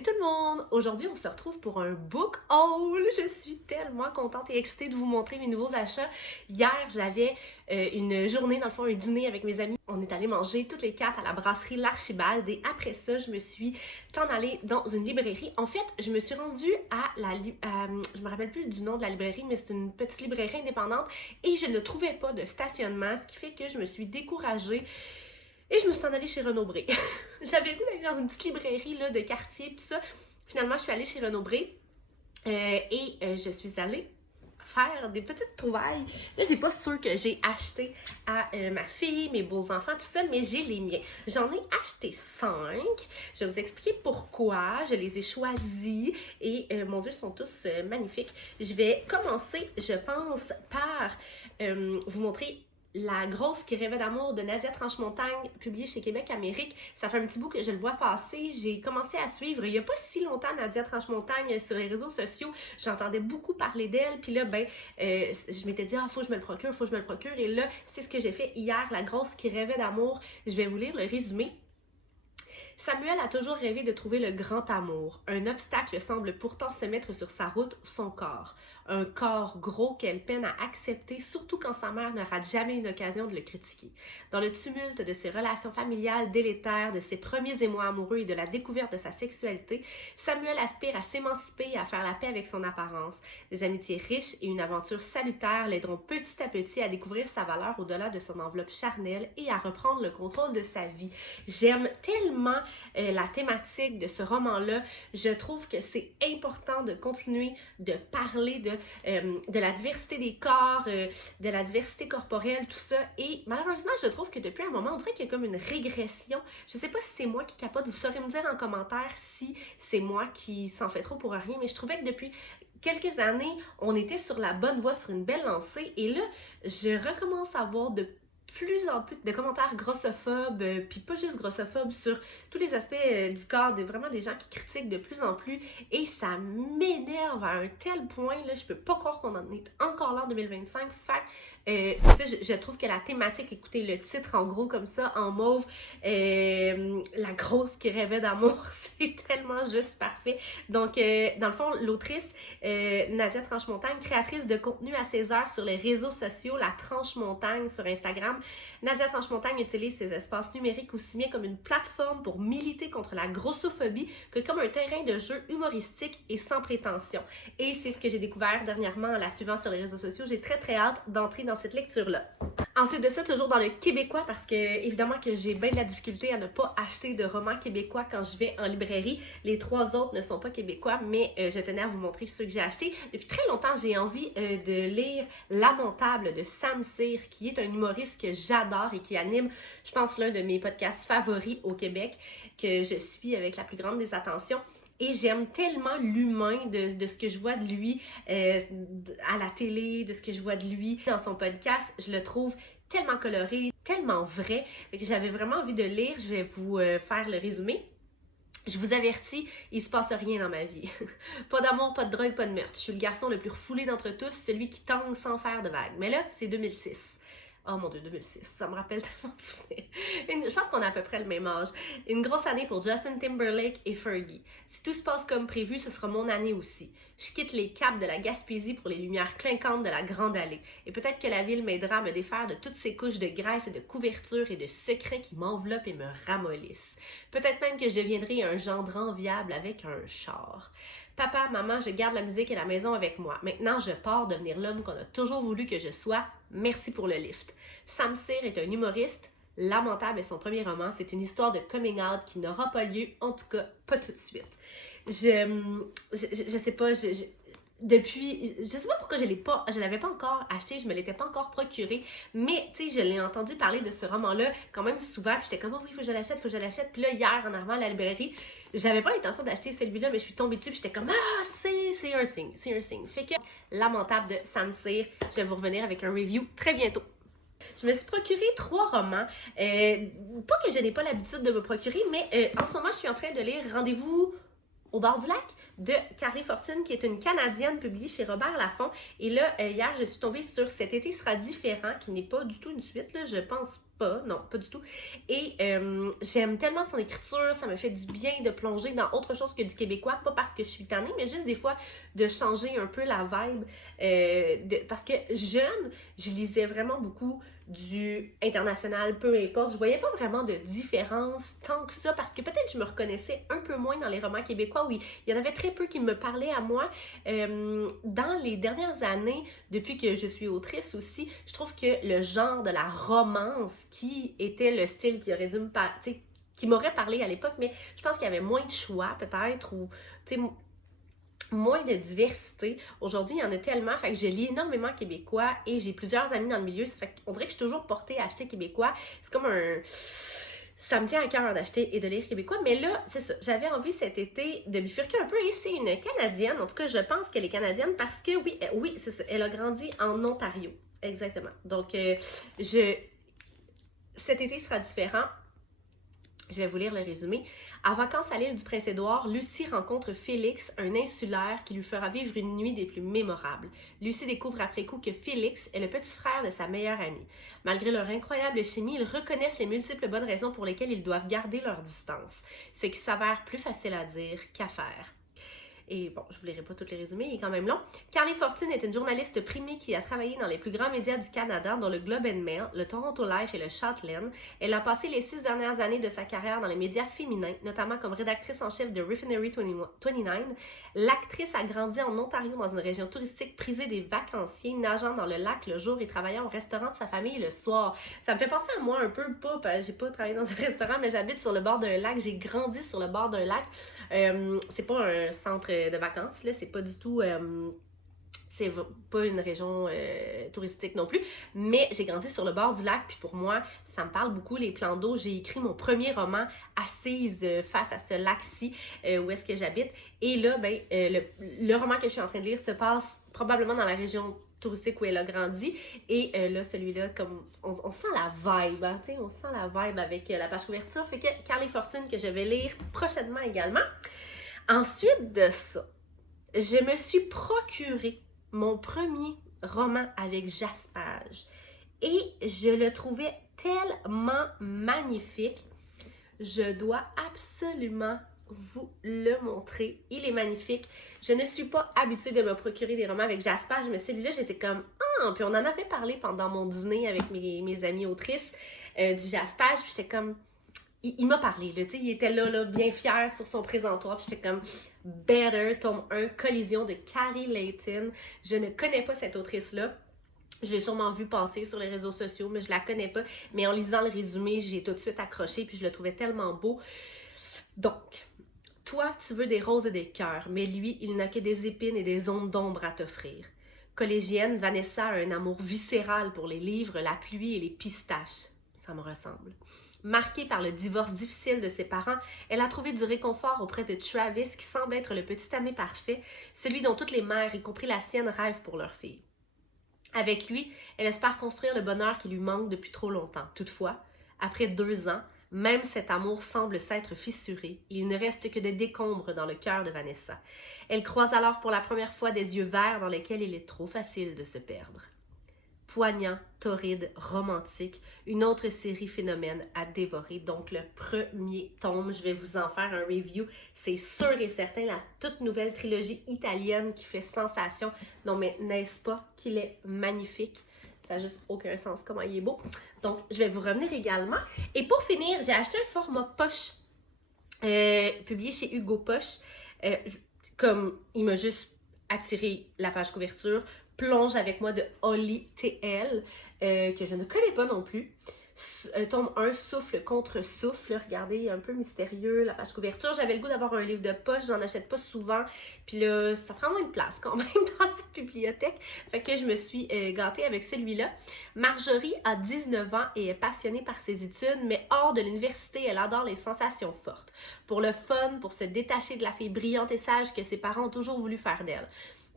Salut tout le monde! Aujourd'hui, on se retrouve pour un book haul. Je suis tellement contente et excitée de vous montrer mes nouveaux achats. Hier, j'avais une journée, dans le fond, un dîner avec mes amis. On est allé manger toutes les quatre à la brasserie L'Archibald et après ça, je me suis en allée dans une librairie. En fait, je me suis rendue à je me rappelle plus du nom de la librairie, mais c'est une petite librairie indépendante et je ne trouvais pas de stationnement, ce qui fait que je me suis découragée. Et je me suis en allée chez Renaud-Bré. J'avais le goût d'aller dans une petite librairie là, de quartier, tout ça. Finalement, je suis allée chez Renaud-Bré je suis allée faire des petites trouvailles. Là, j'ai pas sûr que j'ai acheté à ma fille, mes beaux-enfants, tout ça, mais j'ai les miens. J'en ai acheté 5. Je vais vous expliquer pourquoi. Je les ai choisis et mon Dieu, ils sont tous magnifiques. Je vais commencer, je pense, par vous montrer La grosse qui rêvait d'amour de Nadia Tranche-Montagne, publiée chez Québec Amérique. Ça fait un petit bout que je le vois passer. J'ai commencé à suivre il n'y a pas si longtemps Nadia Tranche-Montagne sur les réseaux sociaux. J'entendais beaucoup parler d'elle. Puis là, je m'étais dit, faut que je me le procure, faut que je me le procure. Et là, c'est ce que j'ai fait hier, La grosse qui rêvait d'amour. Je vais vous lire le résumé. Samuel a toujours rêvé de trouver le grand amour. Un obstacle semble pourtant se mettre sur sa route, son corps. Un corps gros qu'elle peine à accepter, surtout quand sa mère ne rate jamais une occasion de le critiquer. Dans le tumulte de ses relations familiales délétères, de ses premiers émois amoureux et de la découverte de sa sexualité, Samuel aspire à s'émanciper et à faire la paix avec son apparence. Des amitiés riches et une aventure salutaire l'aideront petit à petit à découvrir sa valeur au-delà de son enveloppe charnelle et à reprendre le contrôle de sa vie. J'aime tellement la thématique de ce roman-là. Je trouve que c'est important de continuer de parler de la diversité des corps, de la diversité corporelle, tout ça. Et malheureusement, je trouve que depuis un moment, on dirait qu'il y a comme une régression. Je sais pas si c'est moi qui capote. Vous saurez me dire en commentaire si c'est moi qui s'en fait trop pour rien. Mais je trouvais que depuis quelques années, on était sur la bonne voie, sur une belle lancée. Et là, je recommence à voir de plus en plus de commentaires grossophobes, puis pas juste grossophobes, sur tous les aspects du corps, vraiment des gens qui critiquent de plus en plus, et ça m'énerve à un tel point, là, je peux pas croire qu'on en est encore là en 2025, c'est ça, je trouve que la thématique, écoutez le titre en gros comme ça, en mauve, La grosse qui rêvait d'amour, c'est tellement juste parfait. Donc, dans le fond, l'autrice, Nadia Tranche-Montagne, créatrice de contenu à ses heures sur les réseaux sociaux, La Tranche-Montagne sur Instagram, Nadia Tranche-Montagne utilise ses espaces numériques aussi bien comme une plateforme pour militer contre la grossophobie que comme un terrain de jeu humoristique et sans prétention. Et c'est ce que j'ai découvert dernièrement en la suivant sur les réseaux sociaux. J'ai très hâte d'entrer dans cette lecture-là. Ensuite de ça, toujours dans le québécois, parce que évidemment que j'ai bien de la difficulté à ne pas acheter de romans québécois quand je vais en librairie. Les 3 autres ne sont pas québécois, mais je tenais à vous montrer ceux que j'ai achetés. Depuis très longtemps, j'ai envie de lire Lamentable de Sam Cyr, qui est un humoriste que j'adore et qui anime, je pense, l'un de mes podcasts favoris au Québec, que je suis avec la plus grande des attentions. Et j'aime tellement l'humain de ce que je vois de lui à la télé, de ce que je vois de lui dans son podcast. Je le trouve tellement coloré, tellement vrai, que j'avais vraiment envie de lire. Je vais vous faire le résumé. Je vous avertis, il se passe rien dans ma vie. Pas d'amour, pas de drogue, pas de meurtre. Je suis le garçon le plus refoulé d'entre tous, celui qui tangue sans faire de vagues. Mais là, c'est 2006. Oh mon Dieu, 2006, ça me rappelle tellement de souvenirs. Je pense qu'on a à peu près le même âge. Une grosse année pour Justin Timberlake et Fergie. Si tout se passe comme prévu, ce sera mon année aussi. Je quitte les caps de la Gaspésie pour les lumières clinquantes de la Grande Allée. Et peut-être que la ville m'aidera à me défaire de toutes ces couches de graisse et de couverture et de secrets qui m'enveloppent et me ramollissent. Peut-être même que je deviendrai un gendre enviable avec un char. Papa, maman, je garde la musique et la maison avec moi. Maintenant, je pars devenir l'homme qu'on a toujours voulu que je sois. Merci pour le lift. Sam Cyr est un humoriste. Lamentable est son premier roman. C'est une histoire de coming out qui n'aura pas lieu, en tout cas pas tout de suite. Je sais pas, depuis, je sais pas pourquoi je l'avais pas encore acheté, je me l'étais pas encore procuré, mais tu sais, je l'ai entendu parler de ce roman-là quand même souvent, puis j'étais comme, oh oui, faut que je l'achète, puis là, hier, en arrivant à la librairie, j'avais pas l'intention d'acheter celui-là, mais je suis tombée dessus, puis j'étais comme, c'est un signe. Fait que, Lamentable de Sam Cyr, je vais vous revenir avec un review très bientôt. Je me suis procuré 3 romans, pas que je n'ai pas l'habitude de me procurer, mais en ce moment, je suis en train de lire Rendez-vous au bord du lac de Carly Fortune, qui est une Canadienne publiée chez Robert Laffont. Et là, hier, je suis tombée sur Cet été sera différent, qui n'est pas du tout une suite, là, je pense pas, non, pas du tout. Et j'aime tellement son écriture, ça me fait du bien de plonger dans autre chose que du québécois, pas parce que je suis tannée, mais juste des fois de changer un peu la vibe. Parce que jeune, je lisais vraiment beaucoup du international, peu importe. Je voyais pas vraiment de différence tant que ça, parce que peut-être je me reconnaissais un peu moins dans les romans québécois où il y en avait très peu qui me parlaient à moi. Dans les dernières années, depuis que je suis autrice aussi, je trouve que le genre de la romance qui était le style qui aurait dû me parler, qui m'aurait parlé à l'époque, mais je pense qu'il y avait moins de choix peut-être, ou tu sais, moins de diversité. Aujourd'hui, il y en a tellement, fait que je lis énormément québécois et j'ai plusieurs amis dans le milieu, fait qu'on dirait que je suis toujours portée à acheter québécois. C'est comme un... Ça me tient à cœur d'acheter et de lire québécois, mais là, c'est ça, j'avais envie cet été de bifurquer un peu et c'est une Canadienne, en tout cas, je pense qu'elle est canadienne parce que, oui, c'est ça, elle a grandi en Ontario, exactement. Donc, cet été sera différent. Je vais vous lire le résumé. En vacances à l'île du Prince-Édouard, Lucie rencontre Félix, un insulaire qui lui fera vivre une nuit des plus mémorables. Lucie découvre après coup que Félix est le petit frère de sa meilleure amie. Malgré leur incroyable chimie, ils reconnaissent les multiples bonnes raisons pour lesquelles ils doivent garder leur distance, ce qui s'avère plus facile à dire qu'à faire. Et bon, je ne vous lirai pas tous les résumés, il est quand même long. Carly Fortune est une journaliste primée qui a travaillé dans les plus grands médias du Canada, dont le Globe and Mail, le Toronto Life et le Chatelaine. Elle a passé les 6 dernières années de sa carrière dans les médias féminins, notamment comme rédactrice en chef de Refinery 29. L'actrice a grandi en Ontario dans une région touristique prisée des vacanciers, nageant dans le lac le jour et travaillant au restaurant de sa famille le soir. Ça me fait penser à moi un peu, j'ai pas travaillé dans un restaurant, mais j'habite sur le bord d'un lac, j'ai grandi sur le bord d'un lac. C'est pas un centre de vacances, là, c'est pas du tout... c'est pas une région touristique non plus, mais j'ai grandi sur le bord du lac, puis pour moi, ça me parle beaucoup, les plans d'eau. J'ai écrit mon premier roman assise face à ce lac-ci, où est-ce que j'habite. Et là, le roman que je suis en train de lire se passe probablement dans la région touristique où elle a grandi. Et là, celui-là, comme on sent la vibe, hein, on sent la vibe avec la page couverture. Fait que Carly Fortune, que je vais lire prochainement également. Ensuite de ça, je me suis procuré mon premier roman avec Jaspage et je le trouvais tellement magnifique. Je dois absolument vous le montrer. Il est magnifique. Je ne suis pas habituée de me procurer des romans avec Jaspage, mais celui-là, j'étais comme « Ah! » Puis on en avait parlé pendant mon dîner avec mes amies autrices du Jaspage, puis j'étais comme... Il m'a parlé, là, il était là, bien fier sur son présentoir, puis j'étais comme « Better », tome 1, Collision de Carrie Layton. Je ne connais pas cette autrice-là. Je l'ai sûrement vue passer sur les réseaux sociaux, mais je la connais pas. Mais en lisant le résumé, j'ai tout de suite accroché, puis je le trouvais tellement beau. Donc, toi, tu veux des roses et des cœurs, mais lui, il n'a que des épines et des ondes d'ombre à t'offrir. Collégienne, Vanessa a un amour viscéral pour les livres, la pluie et les pistaches. Ça me ressemble. Marquée par le divorce difficile de ses parents, elle a trouvé du réconfort auprès de Travis, qui semble être le petit ami parfait, celui dont toutes les mères, y compris la sienne, rêvent pour leur fille. Avec lui, elle espère construire le bonheur qui lui manque depuis trop longtemps. Toutefois, après 2 ans, même cet amour semble s'être fissuré et il ne reste que des décombres dans le cœur de Vanessa. Elle croise alors pour la première fois des yeux verts dans lesquels il est trop facile de se perdre. Poignant, torride, romantique, une autre série phénomène à dévorer. Donc le premier tome, je vais vous en faire un review. C'est sûr et certain, la toute nouvelle trilogie italienne qui fait sensation. Non mais n'est-ce pas qu'il est magnifique? Ça n'a juste aucun sens comment il est beau. Donc je vais vous revenir également. Et pour finir, j'ai acheté un format poche, publié chez Hugo Poche. Comme il m'a juste attiré la page couverture, Plonge avec moi de Holly TL, que je ne connais pas non plus. Tome 1, Souffle contre souffle. Regardez, un peu mystérieux, la page couverture. J'avais le goût d'avoir un livre de poche, j'en achète pas souvent. Puis là, ça prend moins de place quand même dans la bibliothèque. Fait que je me suis gâtée avec celui-là. Marjorie a 19 ans et est passionnée par ses études, mais hors de l'université, elle adore les sensations fortes. Pour le fun, pour se détacher de la fille brillante et sage que ses parents ont toujours voulu faire d'elle.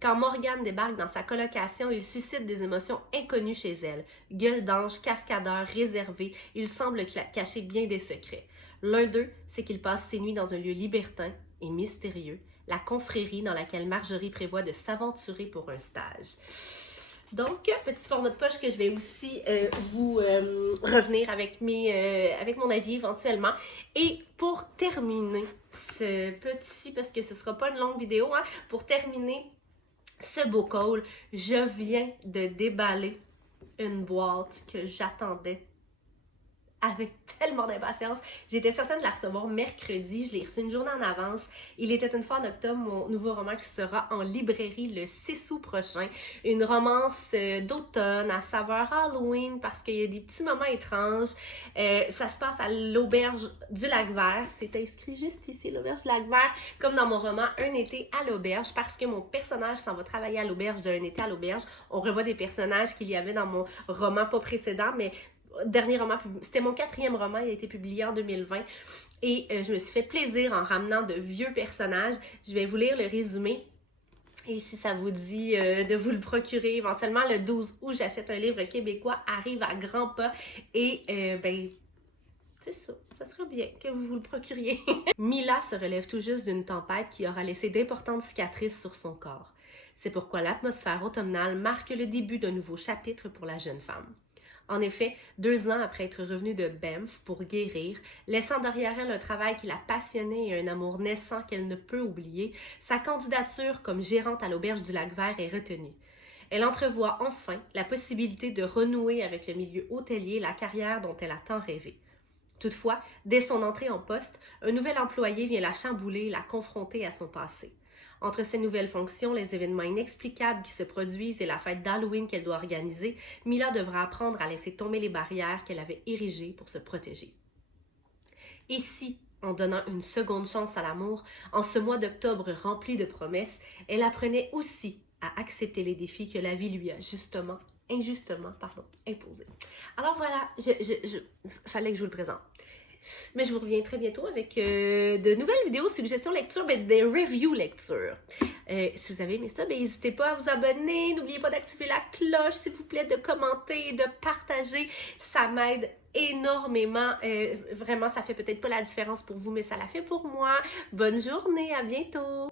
Quand Morgane débarque dans sa colocation, il suscite des émotions inconnues chez elle. Gueule d'ange, cascadeur, réservé, il semble cacher bien des secrets. L'un d'eux, c'est qu'il passe ses nuits dans un lieu libertin et mystérieux, la confrérie dans laquelle Marjorie prévoit de s'aventurer pour un stage. Donc, petit format de poche que je vais aussi vous revenir avec, avec mon avis éventuellement. Et pour terminer ce petit, parce que ce ne sera pas une longue vidéo, hein, pour terminer ce book haul, je viens de déballer une boîte que j'attendais avec tellement d'impatience. J'étais certaine de la recevoir mercredi. Je l'ai reçue une journée en avance. Il était une fois en octobre, mon nouveau roman qui sera en librairie le 6 août prochain. Une romance d'automne à saveur Halloween parce qu'il y a des petits moments étranges. Ça se passe à l'auberge du Lac-Vert. C'est inscrit juste ici, l'auberge du Lac-Vert, comme dans mon roman Un été à l'auberge, parce que mon personnage s'en va travailler à l'auberge d'un été à l'auberge. On revoit des personnages qu'il y avait dans mon roman, pas précédent, mais dernier roman, c'était mon 4e roman, il a été publié en 2020 et je me suis fait plaisir en ramenant de vieux personnages. Je vais vous lire le résumé et si ça vous dit de vous le procurer éventuellement le 12 août, j'achète un livre québécois, arrive à grands pas et ben c'est ça. Ça serait bien que vous vous le procuriez. Mila se relève tout juste d'une tempête qui aura laissé d'importantes cicatrices sur son corps. C'est pourquoi l'atmosphère automnale marque le début d'un nouveau chapitre pour la jeune femme. En effet, 2 ans après être revenue de Banff pour guérir, laissant derrière elle un travail qui la passionnait et un amour naissant qu'elle ne peut oublier, sa candidature comme gérante à l'auberge du Lac-Vert est retenue. Elle entrevoit enfin la possibilité de renouer avec le milieu hôtelier la carrière dont elle a tant rêvé. Toutefois, dès son entrée en poste, un nouvel employé vient la chambouler et la confronter à son passé. Entre ses nouvelles fonctions, les événements inexplicables qui se produisent et la fête d'Halloween qu'elle doit organiser, Mila devra apprendre à laisser tomber les barrières qu'elle avait érigées pour se protéger. Et si, en donnant une seconde chance à l'amour, en ce mois d'octobre rempli de promesses, elle apprenait aussi à accepter les défis que la vie lui a injustement imposés. Alors voilà, fallait que je vous le présente. Mais je vous reviens très bientôt avec de nouvelles vidéos, suggestions lecture, mais des reviews lecture. Si vous avez aimé ça, n'hésitez pas à vous abonner. N'oubliez pas d'activer la cloche, s'il vous plaît, de commenter, de partager. Ça m'aide énormément. Vraiment, ça fait peut-être pas la différence pour vous, mais ça la fait pour moi. Bonne journée, à bientôt!